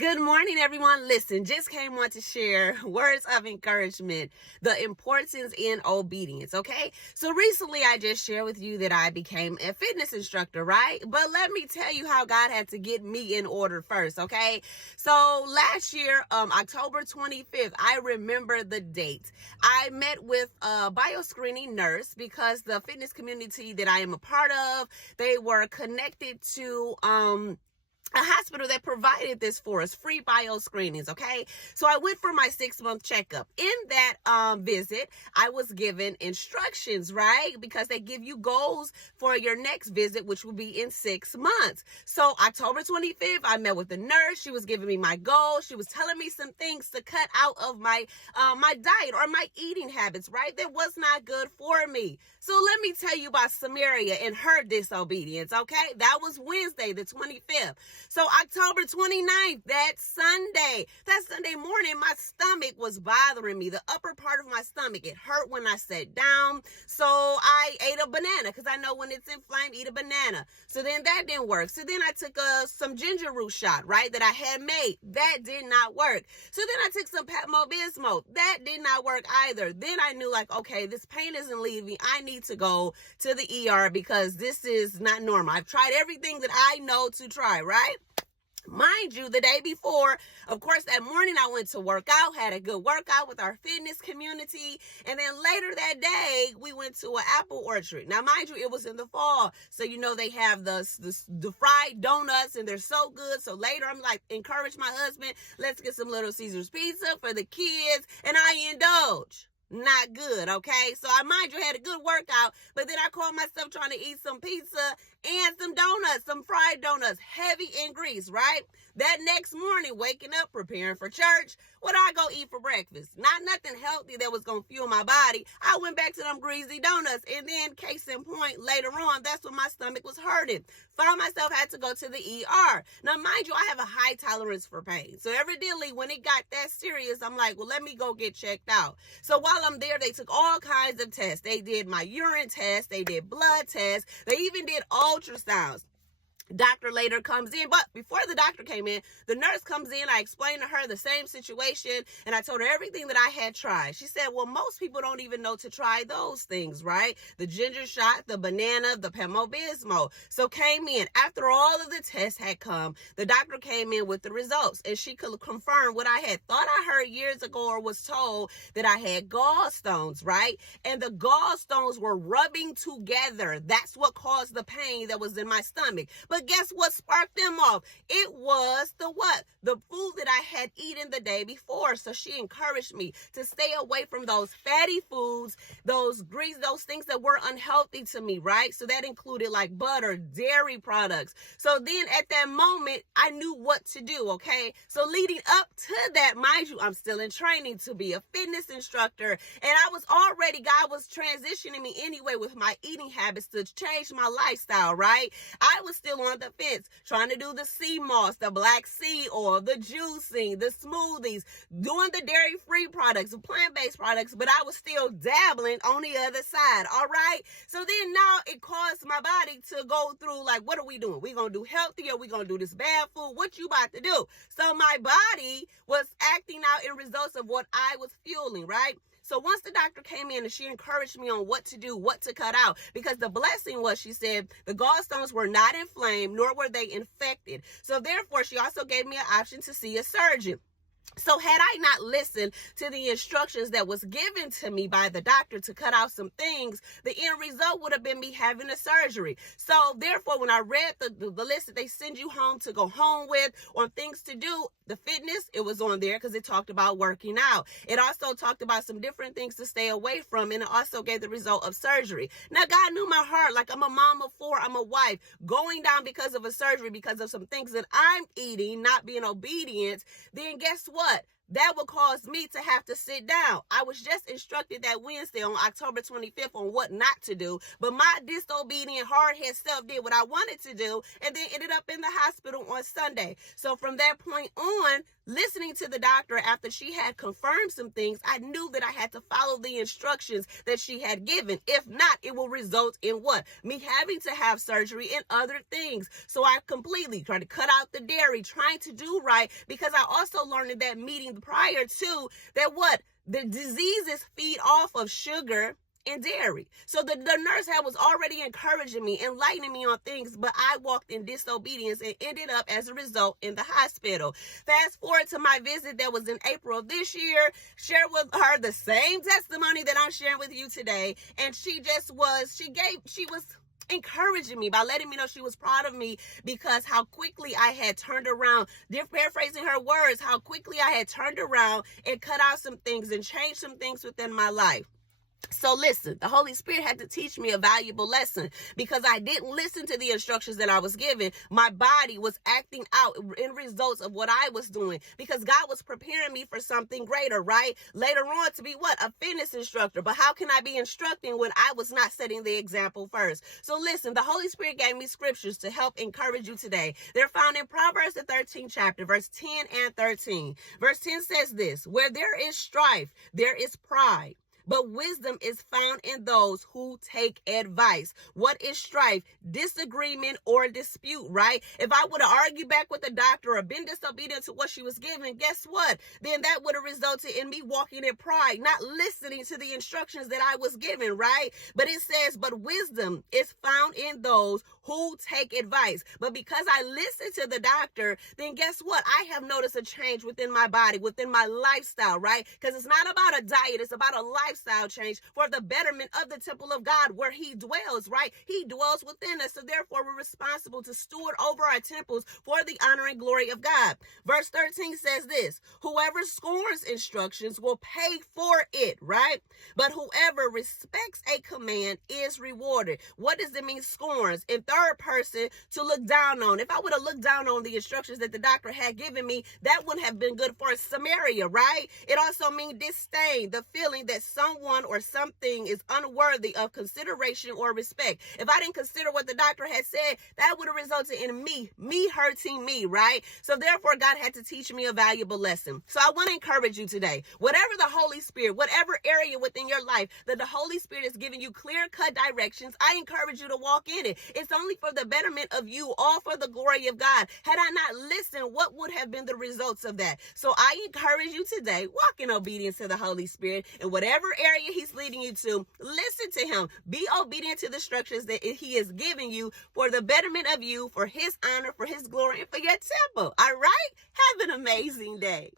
Good morning, everyone. Listen, just came on to share words of encouragement, the importance in obedience, okay? So recently I just shared with you that I became a fitness instructor, right? But let me tell you how God had to get me in order first, okay? So last year, October 25th, I remember the date. I met with a bioscreening nurse because the fitness community that I am a part of, they were connected to, a hospital that provided this for us, free bio screenings, okay? So I went for my 6-month checkup. In that visit, I was given instructions, right? Because they give you goals for your next visit, which will be in 6 months. So October 25th, I met with the nurse. She was giving me my goals. She was telling me some things to cut out of my diet or my eating habits, right? That was not good for me. So let me tell you about Samaria and her disobedience, okay? That was Wednesday, the 25th. So October 29th, that Sunday morning, my stomach was bothering me. The upper part of my stomach, it hurt when I sat down. So I ate a banana because I know when it's inflamed, eat a banana. So then that didn't work. So then I took some ginger root shot, right, that I had made. That did not work. So then I took some Pepto-Bismol. That did not work either. Then I knew, like, okay, this pain isn't leaving. I need to go to the ER because this is not normal. I've tried everything that I know to try, right? Mind you, the day before, of course, that morning I went to work out, had a good workout with our fitness community. And then later that day, we went to an apple orchard. Now, mind you, it was in the fall. So, you know, they have the fried donuts and they're so good. So later I'm like, encourage my husband, let's get some Little Caesars pizza for the kids. And I indulge. Not good, okay? So I, mind you, had a good workout, but then I caught myself trying to eat some pizza and some donuts, some fried donuts, heavy in grease, right? That next morning, waking up, preparing for church, what I go eat for breakfast? Not nothing healthy that was going to fuel my body. I went back to them greasy donuts, and then case in point, later on, that's when my stomach was hurting. Found myself had to go to the ER. Now, mind you, I have a high tolerance for pain. So evidently, when it got that serious, I'm like, well, let me go get checked out. So while I'm there, they took all kinds of tests. They did my urine test. They did blood tests. They even did ultrasounds. Doctor later comes in, but before the doctor came in, the nurse comes in. I explained to her the same situation, and I told her everything that I had tried. She said, well, most people don't even know to try those things, right? The ginger shot, the banana, the Pepto-Bismol. So came in. After all of the tests had come, the doctor came in with the results, and she could confirm what I had thought I heard years ago or was told, that I had gallstones, right? And the gallstones were rubbing together. That's what caused the pain that was in my stomach. But guess what sparked them off? It was the what? The food that I had eaten the day before. So she encouraged me to stay away from those fatty foods, those grease, those things that were unhealthy to me, right? So that included like butter, dairy products. So then at that moment, I knew what to do, okay? So leading up to that, mind you, I'm still in training to be a fitness instructor. And I was already, God was transitioning me anyway with my eating habits to change my lifestyle, right? I was still on the fence, trying to do the sea moss, the black sea oil, the juicing, the smoothies, doing the dairy-free products, the plant-based products, but I was still dabbling on the other side, all right? So then now it caused my body to go through, like, what are we doing? We gonna do healthy or we gonna do this bad food? What you about to do? So my body was acting out in results of what I was fueling, right? So once the doctor came in and she encouraged me on what to do, what to cut out, because the blessing was, she said, the gallstones were not inflamed, nor were they infected. So therefore, she also gave me an option to see a surgeon. So had I not listened to the instructions that was given to me by the doctor to cut out some things, the end result would have been me having a surgery. So therefore, when I read the list that they send you home to go home with on things to do, the fitness, it was on there because it talked about working out. It also talked about some different things to stay away from, and it also gave the result of surgery. Now, God knew my heart. Like, I'm a mom of 4, I'm a wife, going down because of a surgery, because of some things that I'm eating, not being obedient. Then guess what? That would cause me to have to sit down. I was just instructed that Wednesday on October 25th on what not to do, but my disobedient, hard-headed self did what I wanted to do and then ended up in the hospital on Sunday. So from that point on, listening to the doctor after she had confirmed some things, I knew that I had to follow the instructions that she had given. If not, it will result in what? Me having to have surgery and other things. So I completely tried to cut out the dairy, trying to do right, because I also learned in that meeting prior to that what? The diseases feed off of sugar and dairy. So the nurse was already encouraging me, enlightening me on things, but I walked in disobedience and ended up as a result in the hospital. Fast forward to my visit that was in April of this year, share with her the same testimony that I'm sharing with you today. And she was encouraging me by letting me know she was proud of me because how quickly I had turned around, paraphrasing her words, how quickly I had turned around and cut out some things and changed some things within my life. So listen, the Holy Spirit had to teach me a valuable lesson because I didn't listen to the instructions that I was given. My body was acting out in results of what I was doing because God was preparing me for something greater, right? Later on to be what? A fitness instructor. But how can I be instructing when I was not setting the example first? So listen, the Holy Spirit gave me scriptures to help encourage you today. They're found in Proverbs, the 13th chapter, verse 10 and 13. Verse 10 says this: where there is strife, there is pride, but wisdom is found in those who take advice. What is strife? Disagreement or dispute, right? If I would have argued back with the doctor or been disobedient to what she was giving, guess what? Then that would have resulted in me walking in pride, not listening to the instructions that I was given, right? But it says, but wisdom is found in those who take advice. But because I listened to the doctor, then guess what? I have noticed a change within my body, within my lifestyle, right? Because it's not about a diet, it's about a lifestyle change for the betterment of the temple of God where he dwells, right? He dwells within us. So therefore, we're responsible to steward over our temples for the honor and glory of God. Verse 13 says this: whoever scorns instructions will pay for it, right? But whoever respects a command is rewarded. What does it mean, scorns? In third person, to look down on. If I would have looked down on the instructions that the doctor had given me, that wouldn't have been good for Samaria, right? It also means disdain, the feeling that someone or something is unworthy of consideration or respect. If I didn't consider what the doctor had said, that would have resulted in me hurting me, right? So therefore, God had to teach me a valuable lesson. So I want to encourage you today, whatever the Holy Spirit, whatever area within your life that the Holy Spirit is giving you clear-cut directions, I encourage you to walk in it. It's only for the betterment of you, all for the glory of God. Had I not listened, what would have been the results of that? So I encourage you today, walk in obedience to the Holy Spirit in whatever area he's leading you to. Listen to him. Be obedient to the instructions that he is giving you for the betterment of you, for his honor, for his glory, and for your temple. All right? Have an amazing day.